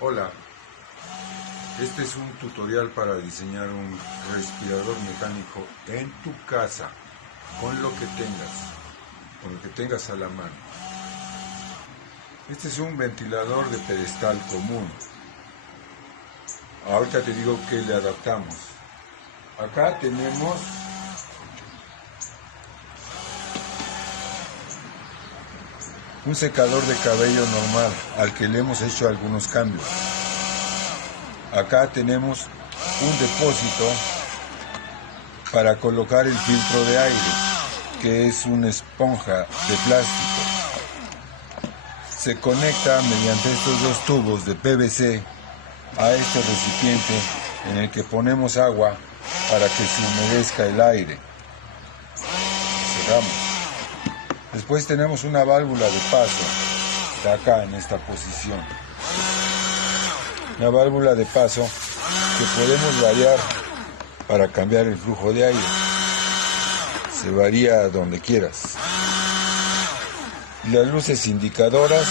Hola, este es un tutorial para diseñar un respirador mecánico en tu casa, con lo que tengas a la mano. Este es un ventilador de pedestal común. Ahorita te digo que le adaptamos. Acá tenemos un secador de cabello normal, al que le hemos hecho algunos cambios. Acá tenemos un depósito para colocar el filtro de aire, que es una esponja de plástico. Se conecta mediante estos dos tubos de PVC a este recipiente en el que ponemos agua para que se humedezca el aire. Cerramos. Después tenemos una válvula de paso, está acá en esta posición. Una válvula de paso que podemos variar para cambiar el flujo de aire. Se varía donde quieras. Y las luces indicadoras,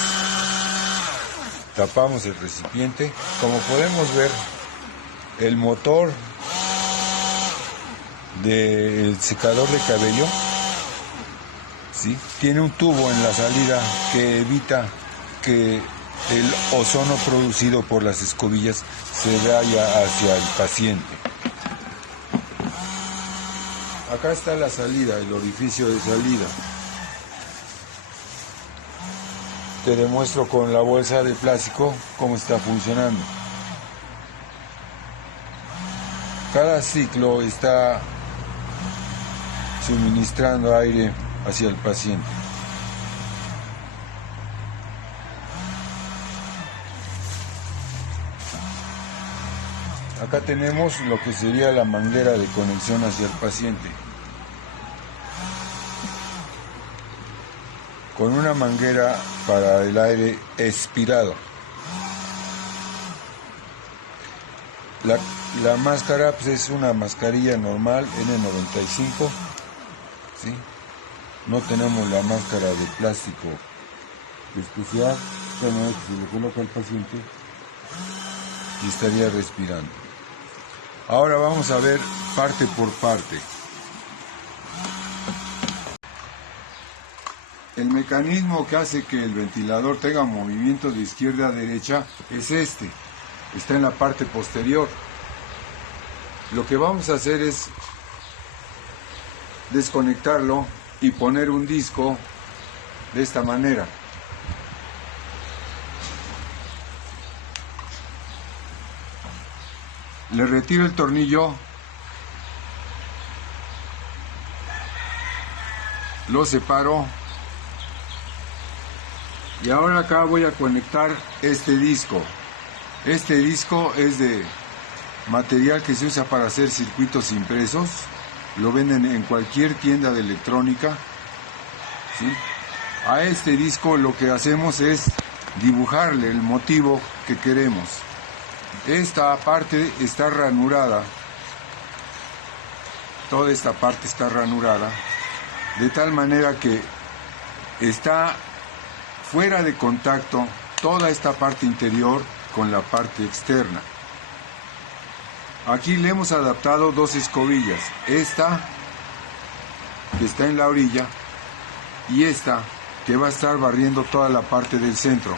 tapamos el recipiente. Como podemos ver, el motor del secador de cabello, ¿sí?, tiene un tubo en la salida que evita que el ozono producido por las escobillas se vaya hacia el paciente. Acá está la salida, el orificio de salida. Te demuestro con la bolsa de plástico cómo está funcionando. Cada ciclo está suministrando aire hacia el paciente. Acá tenemos lo que sería la manguera de conexión hacia el paciente. Con una manguera para el aire expirado. La máscara pues, es una mascarilla normal N95, ¿sí? No tenemos la máscara de plástico especial, que se le coloca al paciente y estaría respirando. Ahora vamos a ver parte por parte. El mecanismo que hace que el ventilador tenga movimiento de izquierda a derecha es este. Está en la parte posterior. Lo que vamos a hacer es desconectarlo y poner un disco de esta manera. Le retiro el tornillo, lo separo y ahora acá voy a conectar este disco. Este disco es de material que se usa para hacer circuitos impresos. Lo venden en cualquier tienda de electrónica, ¿sí? A este disco lo que hacemos es dibujarle el motivo que queremos. Esta parte está ranurada, toda esta parte está ranurada, de tal manera que está fuera de contacto toda esta parte interior con la parte externa. Aquí le hemos adaptado dos escobillas, esta que está en la orilla y esta que va a estar barriendo toda la parte del centro,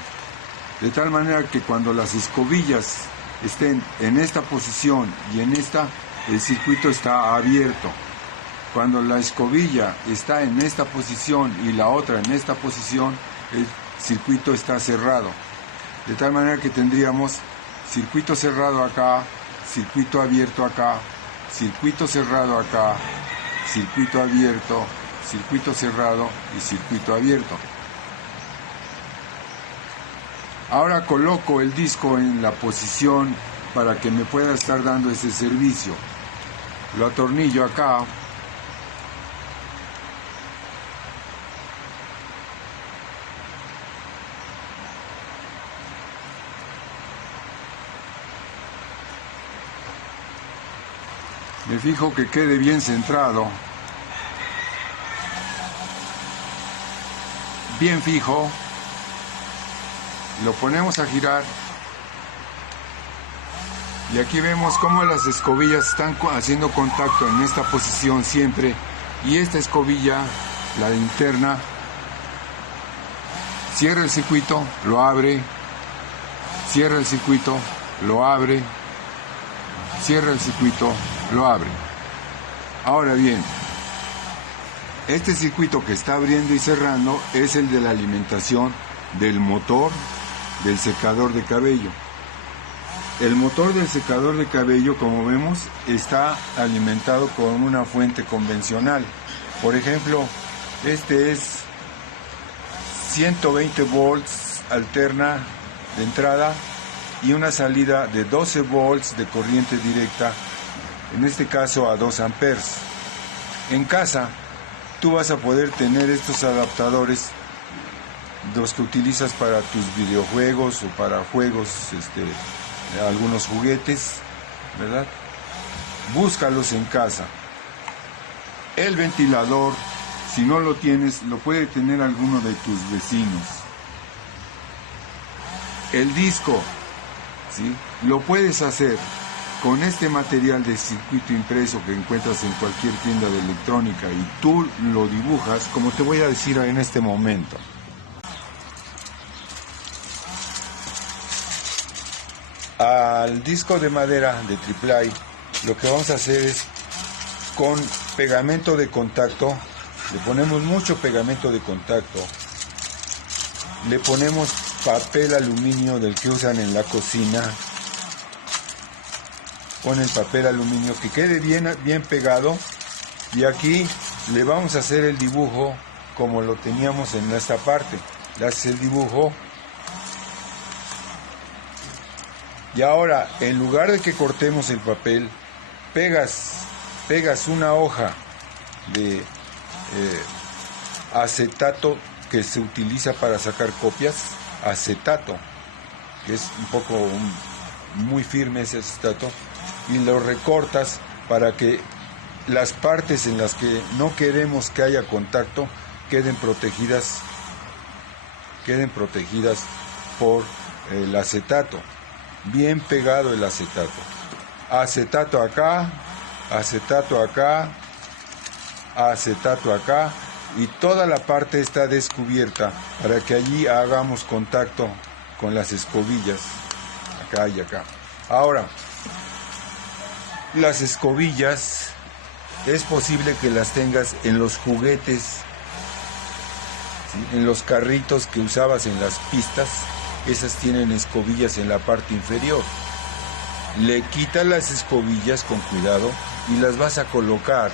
de tal manera que cuando las escobillas estén en esta posición y en esta, el circuito está abierto. Cuando la escobilla está en esta posición y la otra en esta posición, el circuito está cerrado. De tal manera que tendríamos circuito cerrado acá, circuito abierto acá, circuito cerrado acá, circuito abierto, circuito cerrado y circuito abierto. Ahora coloco el disco en la posición para que me pueda estar dando ese servicio. Lo atornillo acá. Me fijo que quede bien centrado. Bien fijo. Lo ponemos a girar Y aquí vemos cómo las escobillas están haciendo contacto en esta posición siempre. Y esta escobilla, la interna, cierra el circuito, lo abre, cierra el circuito, lo abre, cierra el circuito, lo abre. Ahora bien, este circuito que está abriendo y cerrando es el de la alimentación del motor del secador de cabello. El motor del secador de cabello, como vemos, está alimentado con una fuente convencional. Por ejemplo, este es 120 volts alterna de entrada y una salida de 12 volts de corriente directa, en este caso a 2 amperes. En casa, tú vas a poder tener estos adaptadores, los que utilizas para tus videojuegos o para juegos, algunos juguetes, ¿verdad? Búscalos en casa. El ventilador, si no lo tienes, lo puede tener alguno de tus vecinos. El disco, ¿sí? Lo puedes hacer con este material de circuito impreso que encuentras en cualquier tienda de electrónica y tú lo dibujas, como te voy a decir en este momento. Al disco de madera de AAA, lo que vamos a hacer es con pegamento de contacto, le ponemos mucho pegamento de contacto, le ponemos papel aluminio del que usan en la cocina, con el papel aluminio que quede bien pegado, y aquí le vamos a hacer el dibujo como lo teníamos en esta parte. Le haces el dibujo. Y ahora, en lugar de que cortemos el papel, pegas una hoja de acetato que se utiliza para sacar copias, acetato, que es un poco muy firme ese acetato, y lo recortas para que las partes en las que no queremos que haya contacto queden protegidas por el acetato. Bien pegado el acetato. Acetato acá, acetato acá, acetato acá, y toda la parte está descubierta para que allí hagamos contacto con las escobillas, acá y acá. Ahora, las escobillas es posible que las tengas en los juguetes, ¿sí? En los carritos que usabas en las pistas. Esas tienen escobillas en la parte inferior. Le quitas las escobillas con cuidado y las vas a colocar.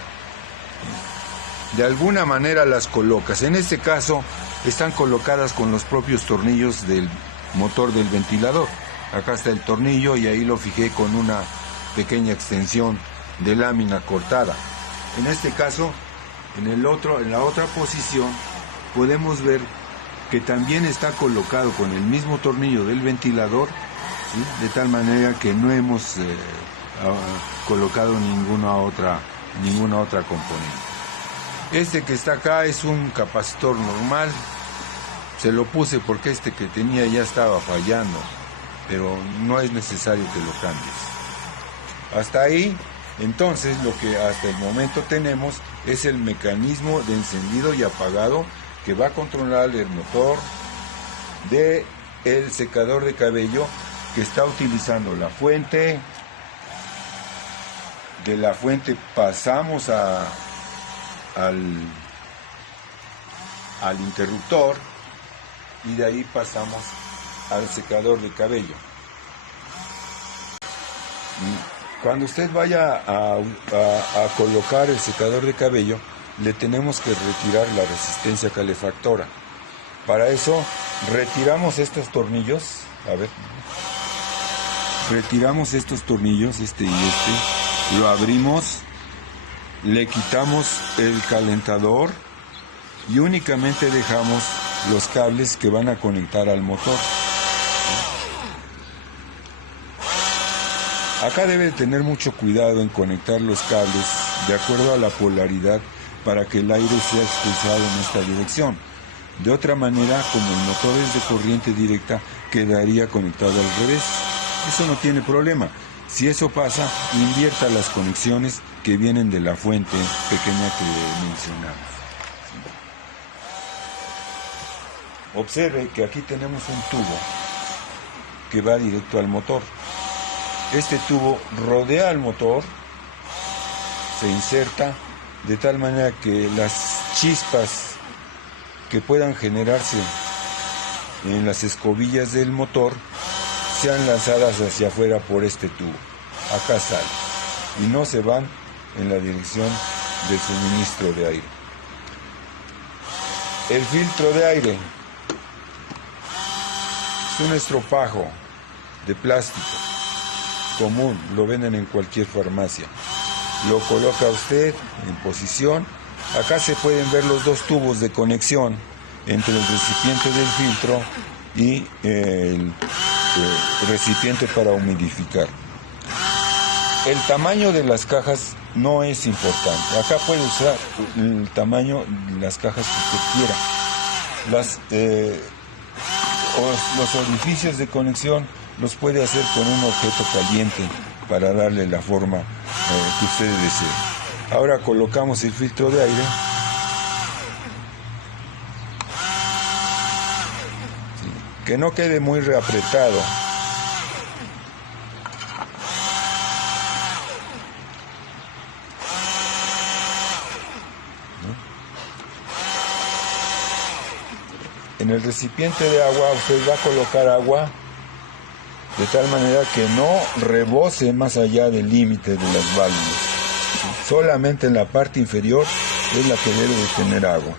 De alguna manera las colocas. En este caso están colocadas con los propios tornillos del motor del ventilador. Acá está el tornillo y ahí lo fijé con una pequeña extensión de lámina cortada. En este caso, en la otra posición, podemos ver que también está colocado con el mismo tornillo del ventilador, ¿sí? De tal manera que no hemos colocado ninguna otra componente. Este que está acá es un capacitor normal, se lo puse porque este que tenía ya estaba fallando, pero no es necesario que lo cambies. Hasta ahí, entonces, lo que hasta el momento tenemos es el mecanismo de encendido y apagado que va a controlar el motor del secador de cabello, que está utilizando la fuente. De la fuente pasamos al interruptor y de ahí pasamos al secador de cabello. Cuando usted vaya a colocar el secador de cabello, le tenemos que retirar la resistencia calefactora. Para eso retiramos estos tornillos, retiramos estos tornillos, este y este, lo abrimos, le quitamos el calentador y únicamente dejamos los cables que van a conectar al motor. Acá debe tener mucho cuidado en conectar los cables de acuerdo a la polaridad para que el aire sea expulsado en esta dirección. De otra manera, como el motor es de corriente directa, quedaría conectado al revés. Eso no tiene problema. Si eso pasa, invierta las conexiones que vienen de la fuente pequeña que mencionamos. Observe que aquí tenemos un tubo que va directo al motor. Este tubo rodea al motor, se inserta de tal manera que las chispas que puedan generarse en las escobillas del motor sean lanzadas hacia afuera por este tubo. Acá sale y no se van en la dirección del suministro de aire. El filtro de aire es un estropajo de plástico común, lo venden en cualquier farmacia. Lo coloca usted en posición. Acá se pueden ver los dos tubos de conexión entre el recipiente del filtro y el recipiente para humidificar. El tamaño de las cajas no es importante. Acá puede usar el tamaño de las cajas que usted quiera. Los orificios de conexión los puede hacer con un objeto caliente para darle la forma que usted desee. Ahora colocamos el filtro de aire. Sí, que no quede muy reapretado. En el recipiente de agua usted va a colocar agua de tal manera que no rebose más allá del límite de las válvulas. Solamente en la parte inferior es la que debe de tener agua.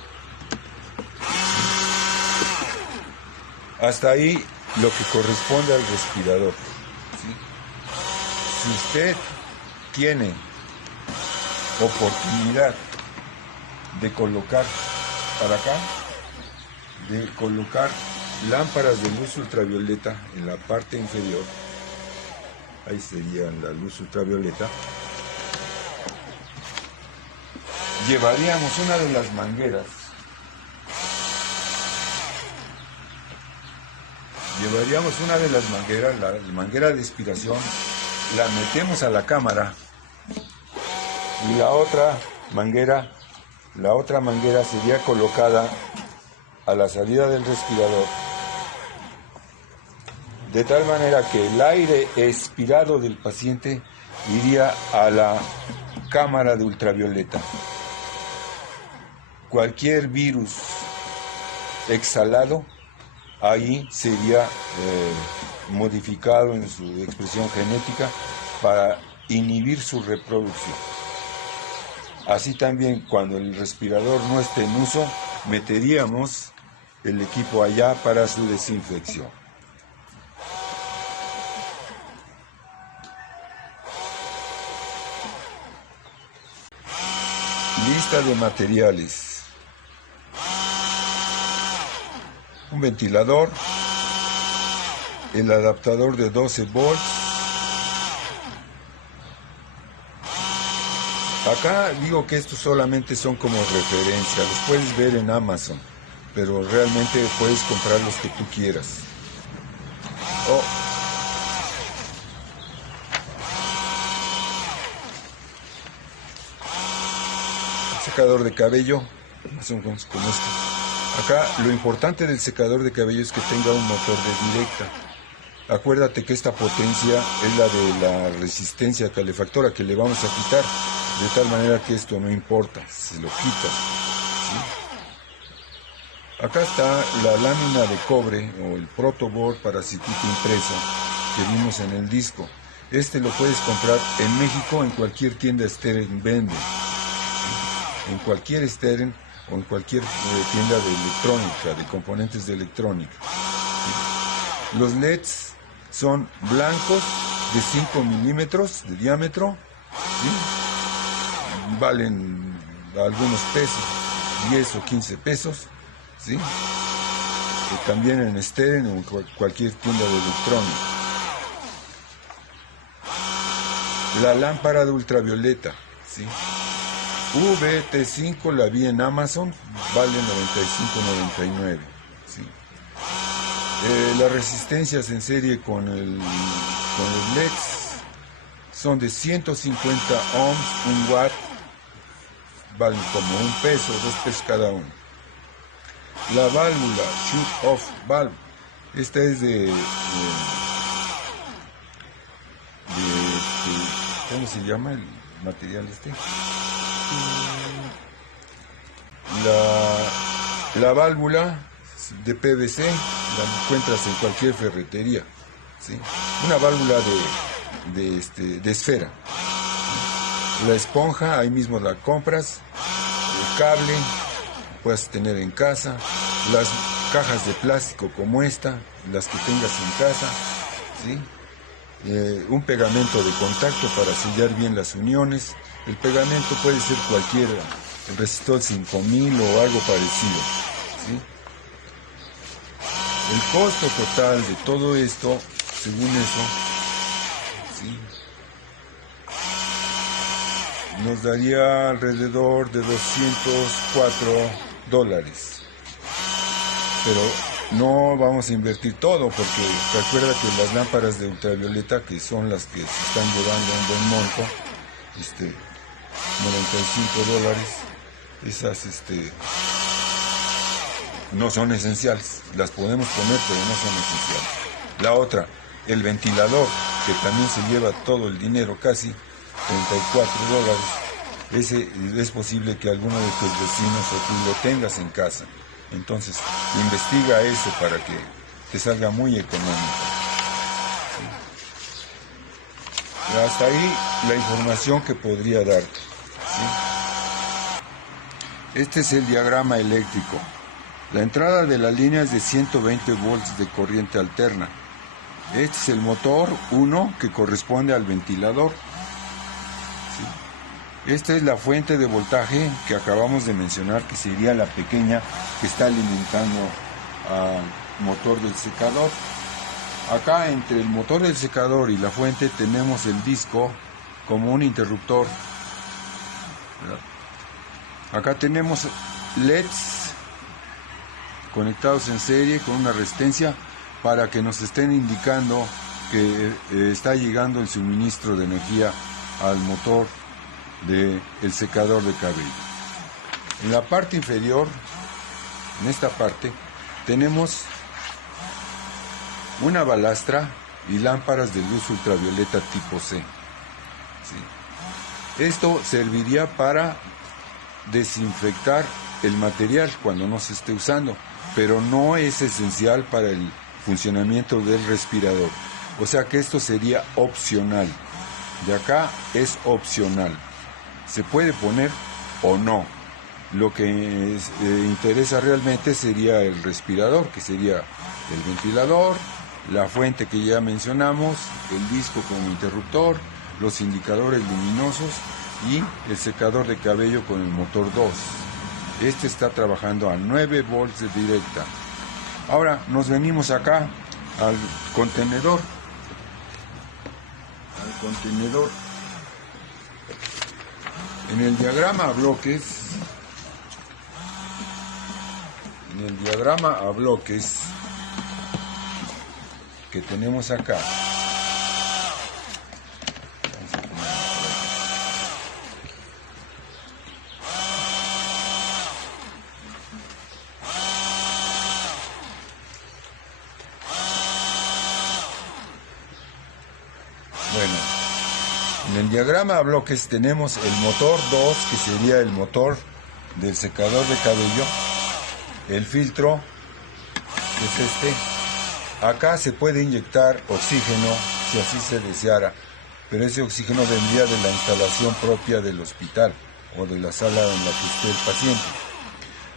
Hasta ahí lo que corresponde al respirador. Si usted tiene oportunidad de colocar para acá, de colocar lámparas de luz ultravioleta en la parte inferior, ahí sería la luz ultravioleta, llevaríamos una de las mangueras, la manguera de aspiración, la metemos a la cámara y la otra manguera sería colocada a la salida del respirador, de tal manera que el aire expirado del paciente iría a la cámara de ultravioleta. Cualquier virus exhalado ahí sería modificado en su expresión genética para inhibir su reproducción. Así también, cuando el respirador no esté en uso, meteríamos el equipo allá para su desinfección. Lista de materiales: un ventilador, el adaptador de 12 volts. Acá digo que estos solamente son como referencia, los puedes ver en Amazon, pero realmente puedes comprar los que tú quieras. Secador de cabello, son como este. Acá lo importante del secador de cabello es que tenga un motor de directa. Acuérdate que esta potencia es la de la resistencia calefactora que le vamos a quitar, de tal manera que esto no importa, se lo quita, ¿sí? Acá está la lámina de cobre o el protoboard parasitito impreso que vimos en el disco. Este lo puedes comprar en México, en cualquier tienda Steren vende, en cualquier Steren o en cualquier tienda de electrónica, de componentes de electrónica. Los LEDs son blancos de 5 milímetros de diámetro, ¿sí? Valen algunos pesos, 10 o 15 pesos, ¿sí? También en Steren o en cualquier tienda de electrónica. La lámpara de ultravioleta, ¿sí? VT5 la vi en Amazon, vale $95.99, ¿sí? Las resistencias en serie con el LEDs son de 150 ohms, 1 watt, valen como $1, $2 cada uno. La válvula shut-off valve, esta es ¿cómo se llama el material este? La válvula de PVC la encuentras en cualquier ferretería, ¿sí? Una válvula de esfera. La esponja, ahí mismo la compras. El cable, puedes tener en casa. Las cajas de plástico como esta, las que tengas en casa, ¿sí? Un pegamento de contacto para sellar bien las uniones. El pegamento puede ser cualquiera, el resistor 5000 o algo parecido, ¿sí? El costo total de todo esto, según eso, ¿sí?, nos daría alrededor de $204. Pero no vamos a invertir todo, porque recuerda que las lámparas de ultravioleta, que son las que se están llevando un buen monto, $95, esas no son esenciales. Las podemos poner, pero no son esenciales. La otra, el ventilador, que también se lleva todo el dinero, casi $34. Ese es posible que alguno de tus vecinos o tú lo tengas en casa. Entonces, investiga eso para que te salga muy económico. ¿Sí? Hasta ahí la información que podría darte, ¿sí? Este es el diagrama eléctrico. La entrada de la línea es de 120 volts de corriente alterna. Este es el motor 1 que corresponde al ventilador. ¿Sí? Esta es la fuente de voltaje que acabamos de mencionar, que sería la pequeña que está alimentando al motor del secador. Acá entre el motor del secador y la fuente tenemos el disco como un interruptor, ¿verdad? Acá tenemos LEDs conectados en serie con una resistencia para que nos estén indicando que está llegando el suministro de energía al motor del secador de cabello. En la parte inferior, en esta parte, tenemos una balastra y lámparas de luz ultravioleta tipo C. ¿Sí? Esto serviría para desinfectar el material cuando no se esté usando, pero no es esencial para el funcionamiento del respirador. O sea que esto sería opcional. De acá es opcional. Se puede poner o no. Lo que interesa realmente sería el respirador, que sería el ventilador, la fuente que ya mencionamos, el disco como interruptor, los indicadores luminosos y el secador de cabello con el motor 2. Este está trabajando a 9 volts de directa. Ahora nos venimos acá al contenedor. En el diagrama a bloques, que tenemos acá, en el diagrama a bloques tenemos el motor 2, que sería el motor del secador de cabello, el filtro, que es este. Acá se puede inyectar oxígeno, si así se deseara, pero ese oxígeno vendría de la instalación propia del hospital o de la sala en la que esté el paciente.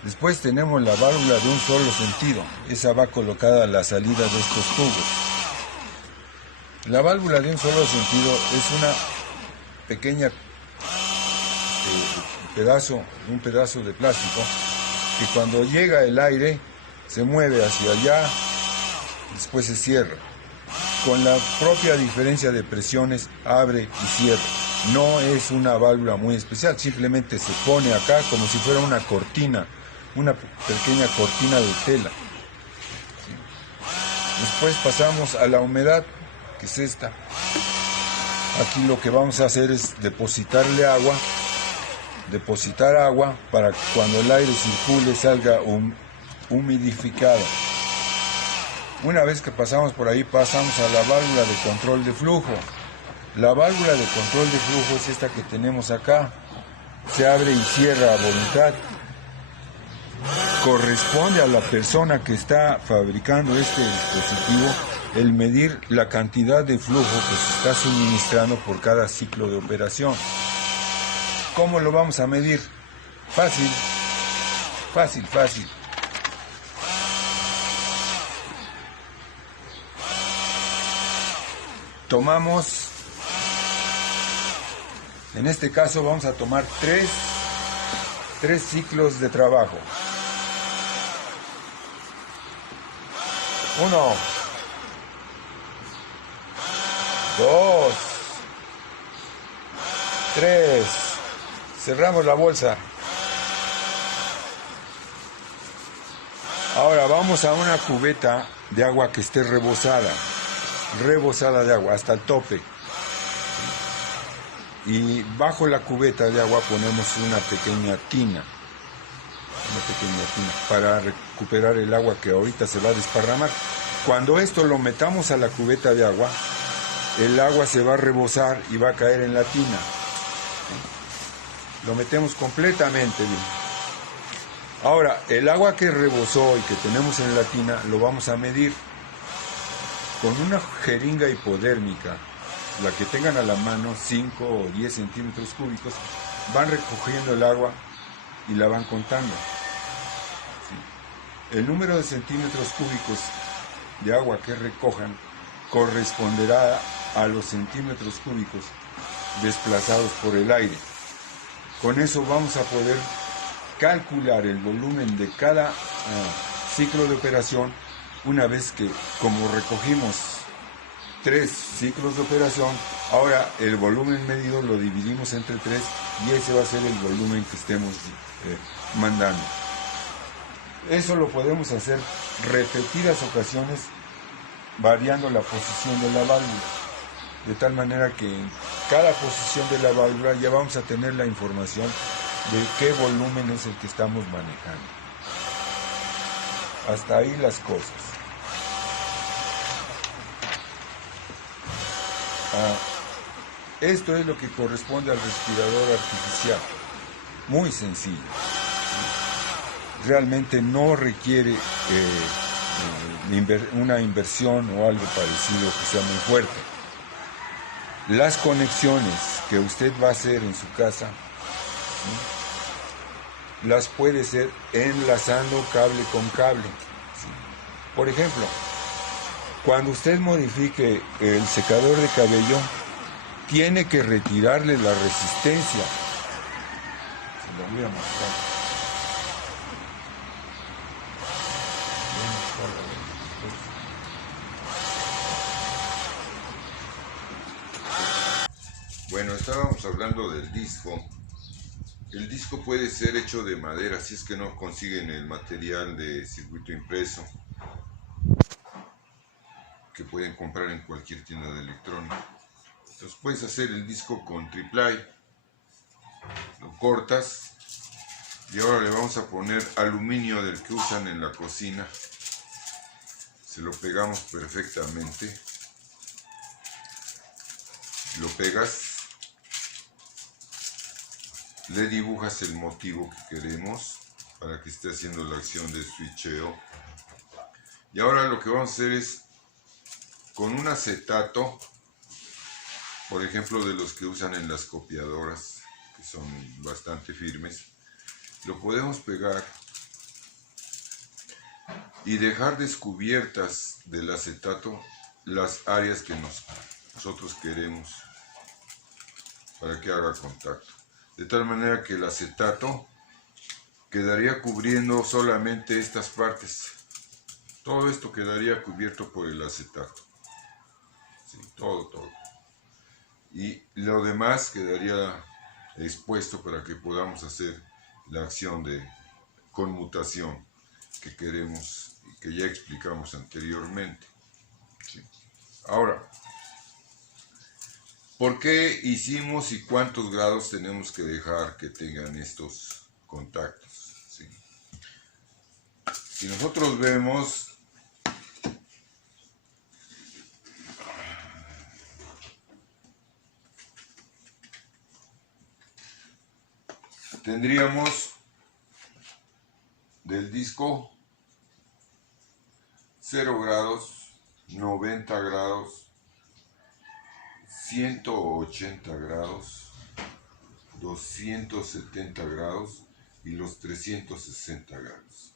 Después tenemos la válvula de un solo sentido, esa va colocada a la salida de estos tubos. La válvula de un solo sentido es una pequeña un pedazo de plástico que cuando llega el aire se mueve hacia allá, después se cierra. Con la propia diferencia de presiones abre y cierra. No es una válvula muy especial, simplemente se pone acá como si fuera una cortina, una pequeña cortina de tela. Después pasamos a la humedad, que es esta. Aquí lo que vamos a hacer es depositar agua para que cuando el aire circule salga humidificado. Una vez que pasamos por ahí, pasamos a la válvula de control de flujo. La válvula de control de flujo es esta que tenemos acá. Se abre y cierra a voluntad. Corresponde a la persona que está fabricando este dispositivo el medir la cantidad de flujo que se está suministrando por cada ciclo de operación. ¿Cómo lo vamos a medir? Fácil. Tomamos, en este caso vamos a tomar tres ciclos de trabajo. 1, 2, 3. Cerramos la bolsa. Ahora vamos a una cubeta de agua que esté rebosada de agua hasta el tope. Y bajo la cubeta de agua ponemos una pequeña tina para recuperar el agua que ahorita se va a desparramar. Cuando esto lo metamos a la cubeta de agua, el agua se va a rebosar y va a caer en la tina. Lo metemos completamente bien. Ahora, el agua que rebosó y que tenemos en la tina lo vamos a medir con una jeringa hipodérmica, la que tengan a la mano, 5 o 10 centímetros cúbicos. Van recogiendo el agua y la van contando. ¿Sí? El número de centímetros cúbicos de agua que recojan corresponderá a los centímetros cúbicos desplazados por el aire. Con eso vamos a poder calcular el volumen de cada ciclo de operación, una vez que, como recogimos 3 ciclos de operación, ahora el volumen medido lo dividimos entre 3 y ese va a ser el volumen que estemos mandando. Eso lo podemos hacer repetidas ocasiones variando la posición de la válvula, de tal manera que en cada posición de la válvula ya vamos a tener la información de qué volumen es el que estamos manejando. Hasta ahí las cosas. Esto es lo que corresponde al respirador artificial. Muy sencillo. Realmente no requiere una inversión o algo parecido que sea muy fuerte. Las conexiones que usted va a hacer en su casa, ¿sí?, las puede hacer enlazando cable con cable. ¿Sí? Por ejemplo, cuando usted modifique el secador de cabello, tiene que retirarle la resistencia. Se lo voy a mostrar. Bueno, estábamos hablando del disco. El disco puede ser hecho de madera, si es que no consiguen el material de circuito impreso que pueden comprar en cualquier tienda de electrónica. Entonces puedes hacer el disco con triplay. Lo cortas y ahora le vamos a poner aluminio del que usan en la cocina. Se lo pegamos perfectamente. Lo pegas. Le dibujas el motivo que queremos para que esté haciendo la acción de switcheo. Y ahora lo que vamos a hacer es, con un acetato, por ejemplo de los que usan en las copiadoras, que son bastante firmes, lo podemos pegar y dejar descubiertas del acetato las áreas que nosotros queremos para que haga contacto. De tal manera que el acetato quedaría cubriendo solamente estas partes. Todo esto quedaría cubierto por el acetato. Sí, todo. Y lo demás quedaría expuesto para que podamos hacer la acción de conmutación que queremos y que ya explicamos anteriormente. Sí. Ahora, ¿Por qué hicimos y cuántos grados tenemos que dejar que tengan estos contactos? ¿Sí? Si nosotros vemos, tendríamos del disco 0 grados, 90 grados, 180 grados, 270 grados y los 360 grados.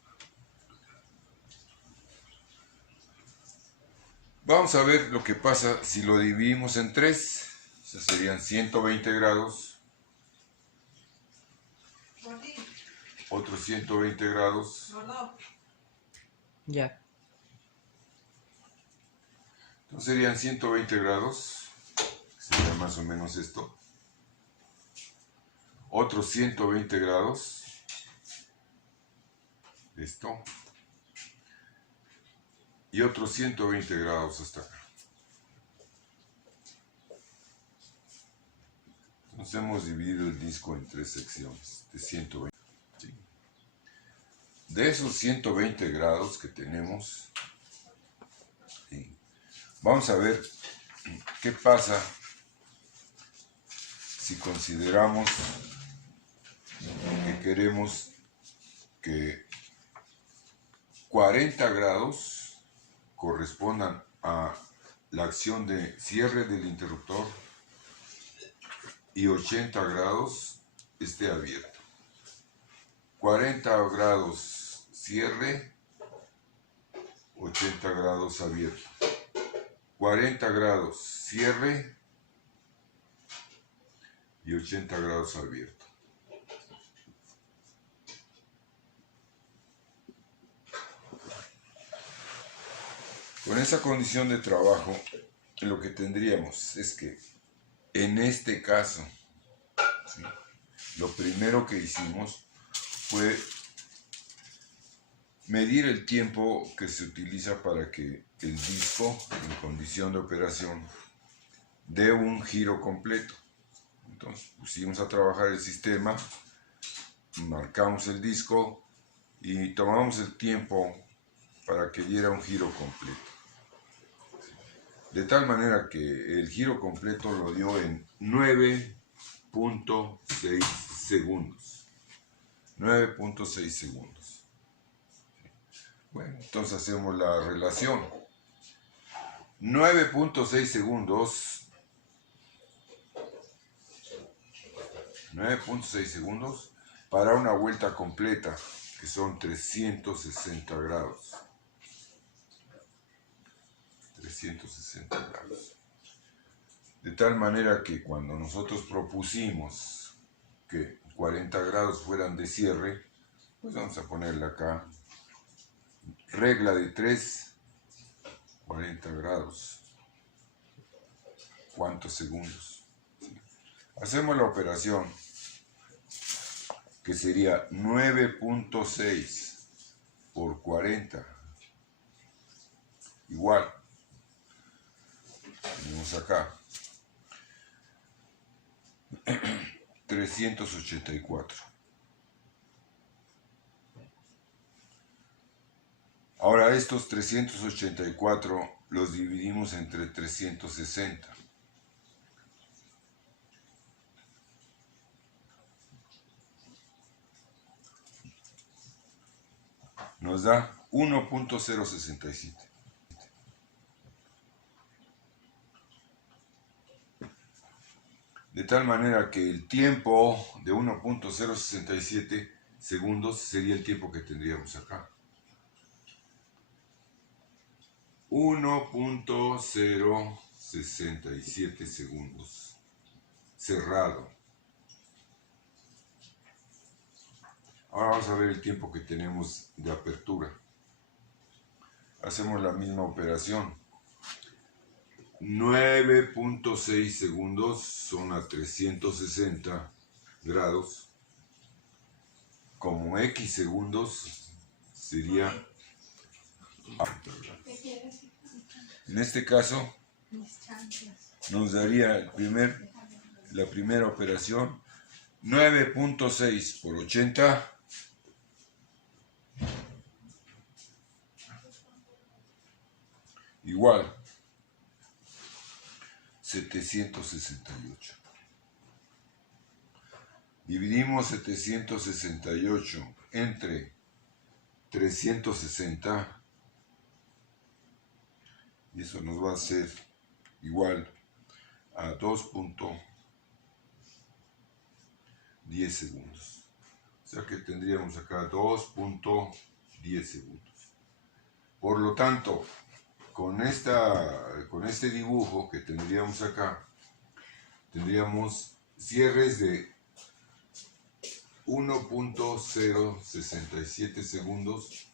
Vamos a ver lo que pasa si lo dividimos en 3. O sea, serían 120 grados, otros 120 grados. Ya. Entonces serían 120 grados, sería más o menos esto. Otros 120 grados, esto. Y otros 120 grados hasta acá. Entonces hemos dividido el disco en 3 secciones de 120. ¿Sí? De esos 120 grados que tenemos, ¿sí?, vamos a ver qué pasa si consideramos que queremos que 40 grados correspondan a la acción de cierre del interruptor y 80 grados esté abierto. 40 grados cierre, 80 grados abierto. 40 grados cierre y 80 grados abierto. Con esa condición de trabajo, lo que tendríamos es que, en este caso, ¿sí?, lo primero que hicimos fue medir el tiempo que se utiliza para que el disco, en condición de operación, dé un giro completo. Entonces pusimos a trabajar el sistema, marcamos el disco y tomamos el tiempo para que diera un giro completo. De tal manera que el giro completo lo dio en 9.6 segundos. 9.6 segundos. Bueno, entonces hacemos la relación. 9.6 segundos. 9.6 segundos para una vuelta completa, que son 360 grados. 360 grados. De tal manera que cuando nosotros propusimos que 40 grados fueran de cierre, pues vamos a ponerle acá regla de 3, 40 grados. ¿Cuántos segundos? Hacemos la operación, que sería 9.6 por 40, igual. Tenemos acá 384. Ahora estos 384 los dividimos entre 360. Nos da 1.067. De tal manera que el tiempo de 1.067 segundos sería el tiempo que tendríamos acá. 1.067 segundos. Cerrado. Ahora vamos a ver el tiempo que tenemos de apertura. Hacemos la misma operación. 9.6 segundos son a 360 grados. Como X segundos sería a 40 grados. En este caso, nos daría la primera operación 9.6 por 80 igual 768. Dividimos 768 entre 360 y eso nos va a hacer igual a 2.10 segundos. O sea que tendríamos acá 2.10 segundos. Por lo tanto, con este dibujo que tendríamos acá, tendríamos cierres de 1.067 segundos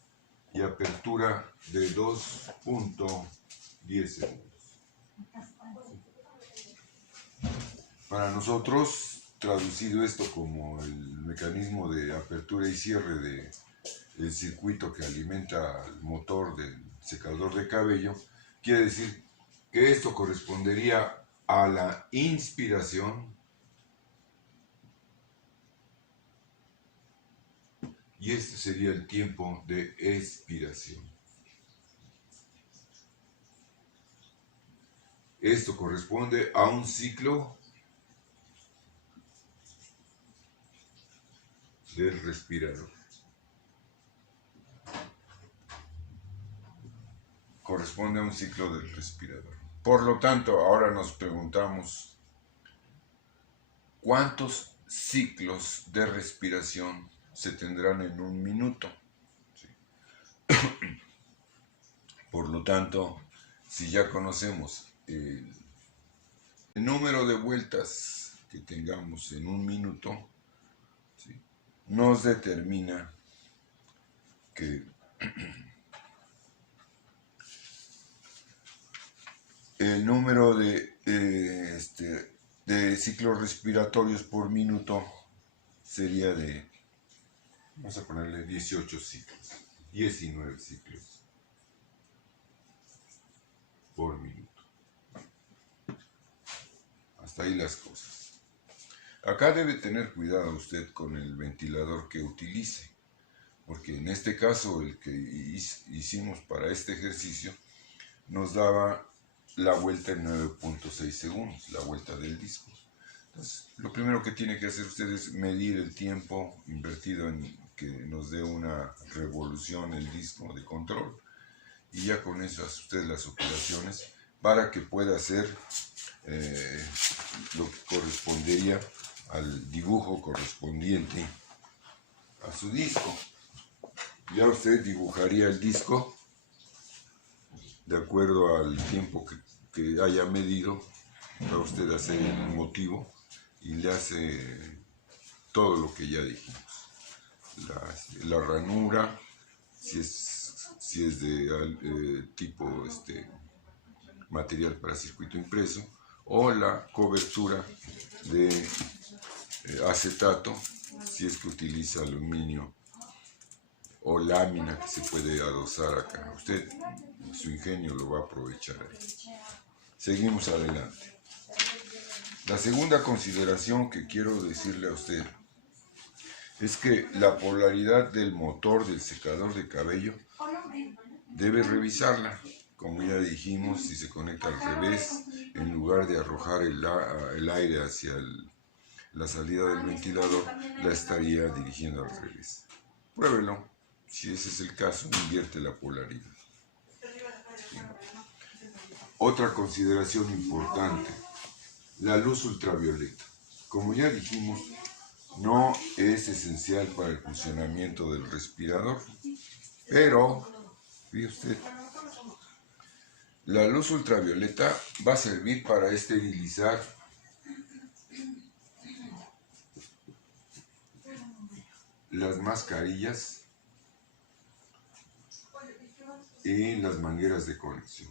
y apertura de 2.10 segundos. Para nosotros, traducido esto como el mecanismo de apertura y cierre del circuito que alimenta el motor del secador de cabello, quiere decir que esto correspondería a la inspiración y este sería el tiempo de expiración. Esto corresponde a un ciclo del respirador. Corresponde a un ciclo del respirador. Por lo tanto, ahora nos preguntamos, ¿cuántos ciclos de respiración se tendrán en un minuto? ¿Sí? Por lo tanto, si ya conocemos el número de vueltas que tengamos en un minuto, ¿sí?, nos determina que el número de ciclos respiratorios por minuto sería de, vamos a ponerle 18 ciclos, 19 ciclos por minuto. Hasta ahí las cosas. Acá debe tener cuidado usted con el ventilador que utilice, porque en este caso el que hicimos para este ejercicio nos daba la vuelta en 9.6 segundos, la vuelta del disco. Entonces, lo primero que tiene que hacer usted es medir el tiempo invertido en que nos dé una revolución el disco de control, y ya con eso hace usted las operaciones para que pueda hacer lo que correspondería al dibujo correspondiente a su disco. Ya usted dibujaría el disco de acuerdo al tiempo que haya medido, va usted a hacer el motivo y le hace todo lo que ya dijimos. La ranura, si es de tipo material para circuito impreso, o la cobertura de acetato, si es que utiliza aluminio, o lámina que se puede adosar acá. Usted, su ingenio lo va a aprovechar ahí. Seguimos adelante. La segunda consideración que quiero decirle a usted es que la polaridad del motor del secador de cabello debe revisarla. Como ya dijimos, si se conecta al revés, en lugar de arrojar el aire hacia la salida del ventilador, la estaría dirigiendo al revés. Pruébelo. Si ese es el caso, invierte la polaridad. Bien. Otra consideración importante, la luz ultravioleta. Como ya dijimos, no es esencial para el funcionamiento del respirador, pero, fíjese usted, la luz ultravioleta va a servir para esterilizar las mascarillas y las mangueras de conexión.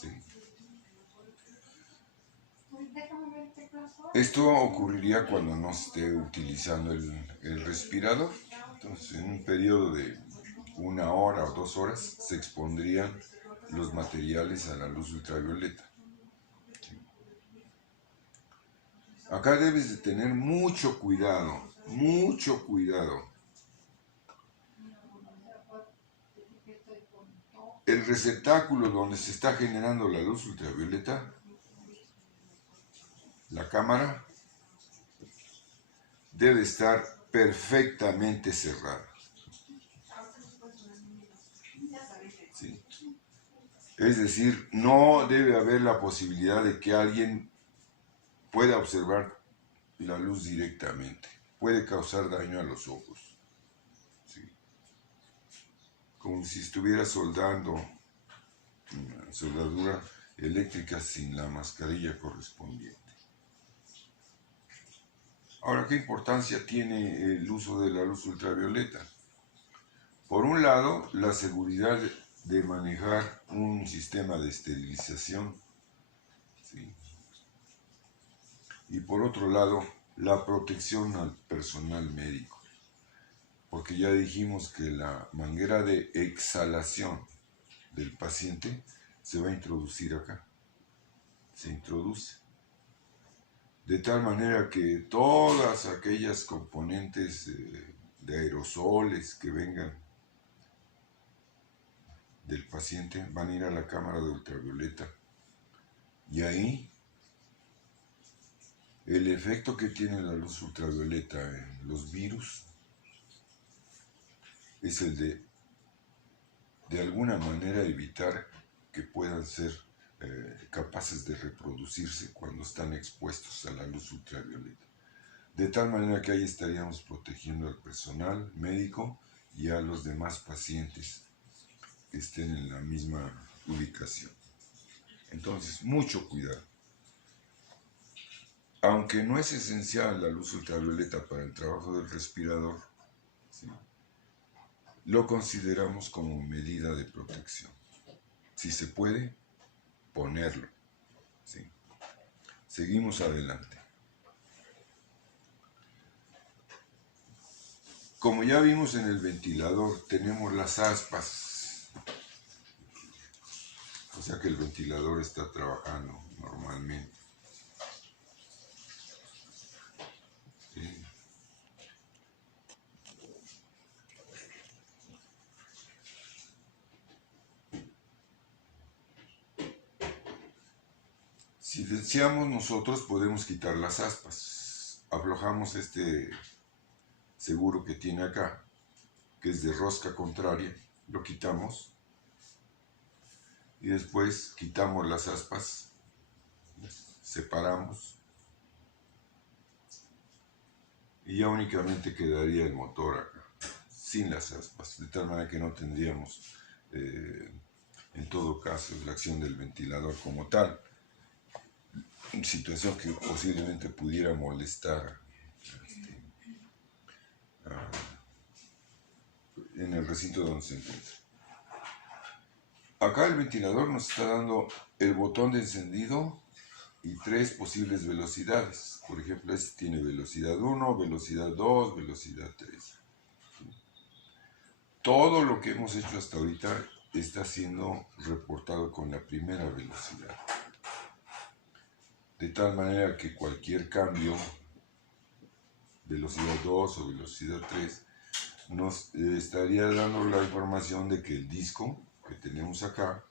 Sí. Esto ocurriría cuando no esté utilizando el respirador. Entonces, en un periodo de 1 hora o 2 horas se expondrían los materiales a la luz ultravioleta. Acá debes de tener mucho cuidado, mucho cuidado. El receptáculo donde se está generando la luz ultravioleta, la cámara, debe estar perfectamente cerrada. ¿Sí? Es decir, no debe haber la posibilidad de que alguien pueda observar la luz directamente. Puede causar daño a los ojos. ¿Sí? Como si estuviera soldando una soldadura eléctrica sin la mascarilla correspondiente. Ahora, ¿qué importancia tiene el uso de la luz ultravioleta? Por un lado, la seguridad de manejar un sistema de esterilización, ¿sí? Y por otro lado, la protección al personal médico, porque ya dijimos que la manguera de exhalación del paciente se va a introducir acá, se introduce, de tal manera que todas aquellas componentes de aerosoles que vengan del paciente van a ir a la cámara de ultravioleta, y ahí el efecto que tiene la luz ultravioleta en los virus es el de alguna manera evitar que puedan ser capaces de reproducirse cuando están expuestos a la luz ultravioleta. De tal manera que ahí estaríamos protegiendo al personal médico y a los demás pacientes que estén en la misma ubicación. Entonces, mucho cuidado. Aunque no es esencial la luz ultravioleta para el trabajo del respirador, ¿sí?, lo consideramos como medida de protección. Si se puede, ponerlo. ¿Sí? Seguimos adelante. Como ya vimos en el ventilador, tenemos las aspas. O sea que el ventilador está trabajando normalmente. ¿Sí? Si deseamos, nosotros podemos quitar las aspas. Aflojamos este seguro que tiene acá, que es de rosca contraria, lo quitamos y después quitamos las aspas, separamos y ya únicamente quedaría el motor acá, sin las aspas, de tal manera que no tendríamos en todo caso la acción del ventilador como tal, situación que posiblemente pudiera molestar en el recinto donde se encuentra. Acá el ventilador nos está dando el botón de encendido y 3 posibles velocidades. Por ejemplo, este tiene velocidad 1, velocidad 2, velocidad 3. Todo lo que hemos hecho hasta ahorita está siendo reportado con la primera velocidad. De tal manera que cualquier cambio, velocidad 2 o velocidad 3, nos estaría dando la información de que el disco que tenemos acá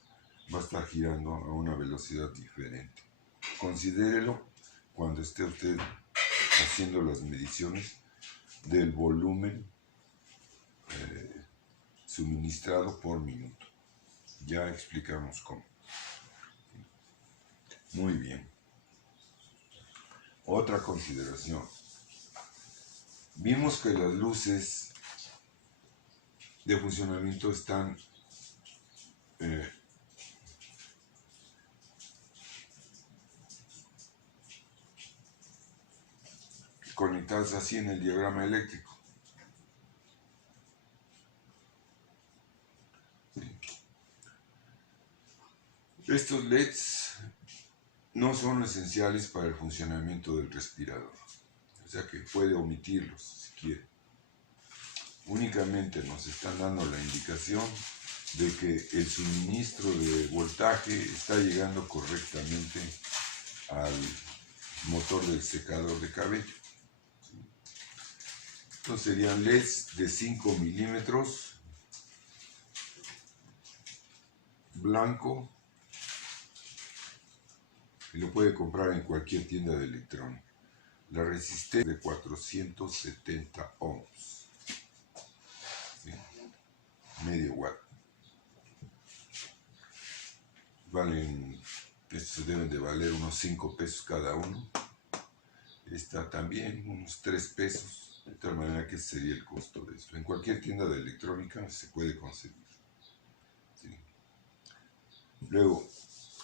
va a estar girando a una velocidad diferente. Considérelo cuando esté usted haciendo las mediciones del volumen suministrado por minuto. Ya explicamos cómo. Muy bien. Otra consideración. Vimos que las luces de funcionamiento están conectadas así en el diagrama eléctrico. Estos LEDs no son esenciales para el funcionamiento del respirador, o sea que puede omitirlos si quiere. Únicamente nos están dando la indicación de que el suministro de voltaje está llegando correctamente al motor del secador de cabello. Estos serían LEDs de 5 milímetros, blanco, y lo puede comprar en cualquier tienda de electrónica. La resistencia de 470 ohms, ¿sí? Medio watt. Estos deben de valer unos 5 pesos cada uno. Esta también, unos 3 pesos. De tal manera que ese sería el costo de esto. En cualquier tienda de electrónica se puede conseguir. ¿Sí? Luego,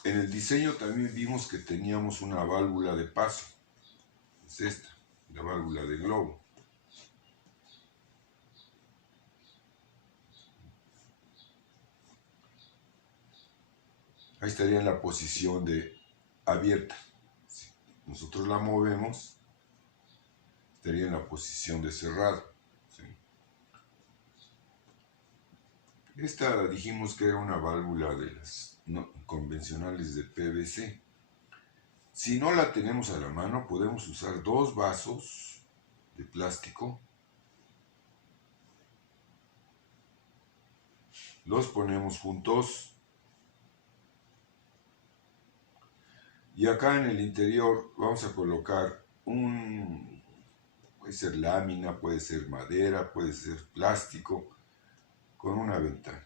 en el diseño también vimos que teníamos una válvula de paso. Es esta, la válvula de globo. Ahí estaría en la posición de abierta. Si nosotros la movemos, estaría en la posición de cerrado. ¿Sí? Esta dijimos que era una válvula de las convencionales de PVC. Si no la tenemos a la mano, podemos usar 2 vasos de plástico. Los ponemos juntos. Y acá en el interior vamos a colocar puede ser lámina, puede ser madera, puede ser plástico, con una ventana.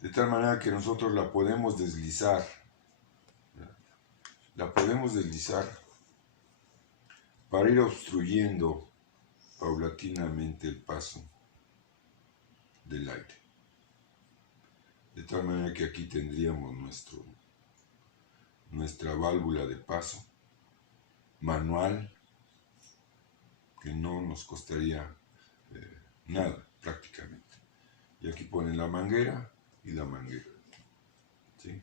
De tal manera que nosotros la podemos deslizar. La podemos deslizar para ir obstruyendo paulatinamente el paso del aire. De tal manera que aquí tendríamos nuestra válvula de paso manual, que no nos costaría nada prácticamente. Y aquí ponen la manguera y la manguera, ¿sí?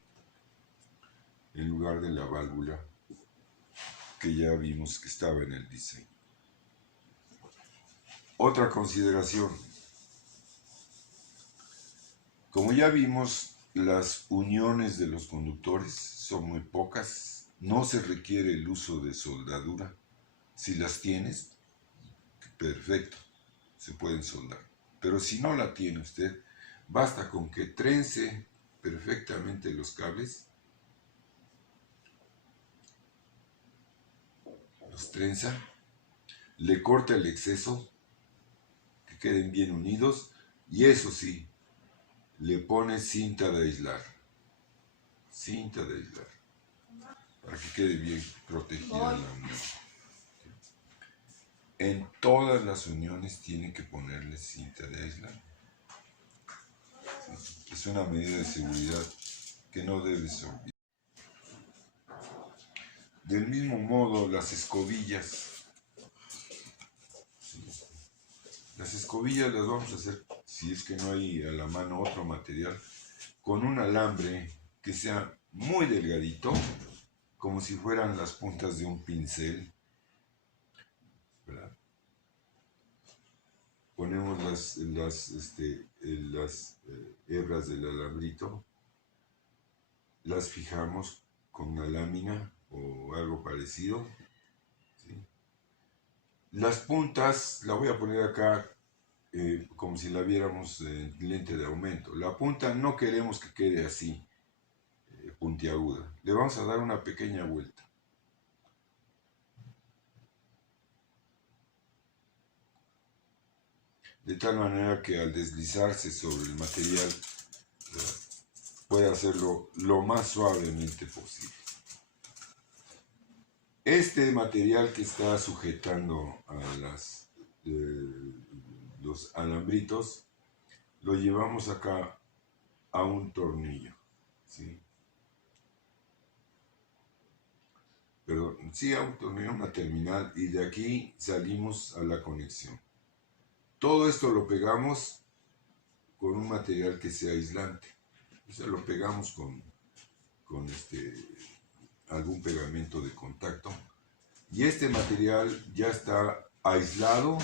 En lugar de la válvula que ya vimos que estaba en el diseño. Otra consideración. Como ya vimos, las uniones de los conductores son muy pocas. No se requiere el uso de soldadura. Si las tienes, perfecto, se pueden soldar. Pero si no la tiene usted, basta con que trence perfectamente los cables. Los trenza, le corta el exceso, que queden bien unidos, y eso sí, le pone cinta de aislar, para que quede bien protegida la unión. En todas las uniones tiene que ponerle cinta de aislar. Es una medida de seguridad que no debes olvidar. Del mismo modo, las escobillas. Las escobillas las vamos a hacer, si es que no hay a la mano otro material, con un alambre que sea muy delgadito, como si fueran las puntas de un pincel, ¿verdad? Ponemos las hebras del alambrito, las fijamos con una lámina o algo parecido, ¿sí? Las puntas, la voy a poner acá como si la viéramos en lente de aumento. La punta no queremos que quede así, puntiaguda. Le vamos a dar una pequeña vuelta. De tal manera que al deslizarse sobre el material, puede hacerlo lo más suavemente posible. Este material que está sujetando a los alambritos, lo llevamos acá a un tornillo, ¿sí? Perdón, sí, a un tornillo, una terminal, y de aquí salimos a la conexión. Todo esto lo pegamos con un material que sea aislante. O sea, lo pegamos con algún pegamento de contacto. Y este material ya está aislado,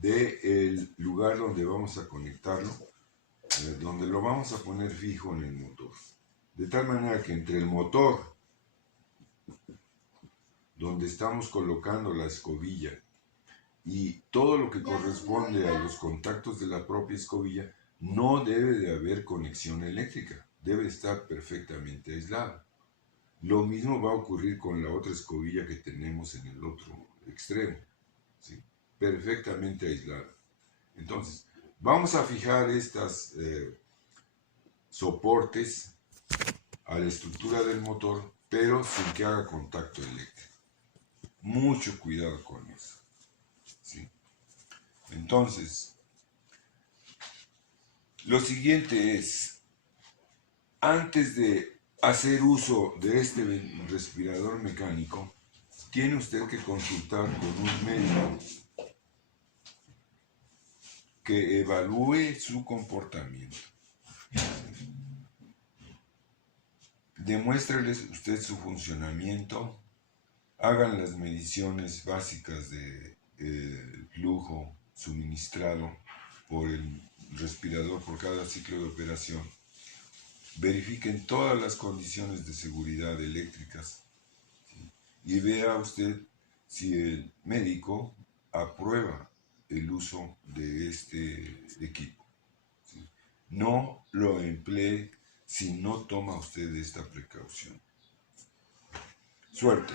del lugar donde vamos a conectarlo, donde lo vamos a poner fijo en el motor. De tal manera que entre el motor, donde estamos colocando la escobilla, y todo lo que corresponde a los contactos de la propia escobilla, no debe de haber conexión eléctrica, debe estar perfectamente aislado. Lo mismo va a ocurrir con la otra escobilla que tenemos en el otro extremo, ¿sí? Perfectamente aislada. Entonces, vamos a fijar estas soportes a la estructura del motor, pero sin que haga contacto eléctrico. Mucho cuidado con eso, ¿sí? Entonces, lo siguiente es, antes de hacer uso de este respirador mecánico, tiene usted que consultar con un médico que evalúe su comportamiento. Demuéstreles usted su funcionamiento, hagan las mediciones básicas de flujo suministrado por el respirador por cada ciclo de operación. Verifiquen todas las condiciones de seguridad eléctricas, ¿sí? Y vea usted si el médico aprueba el uso de este equipo, ¿sí? No lo emplee si no toma usted esta precaución. Suerte.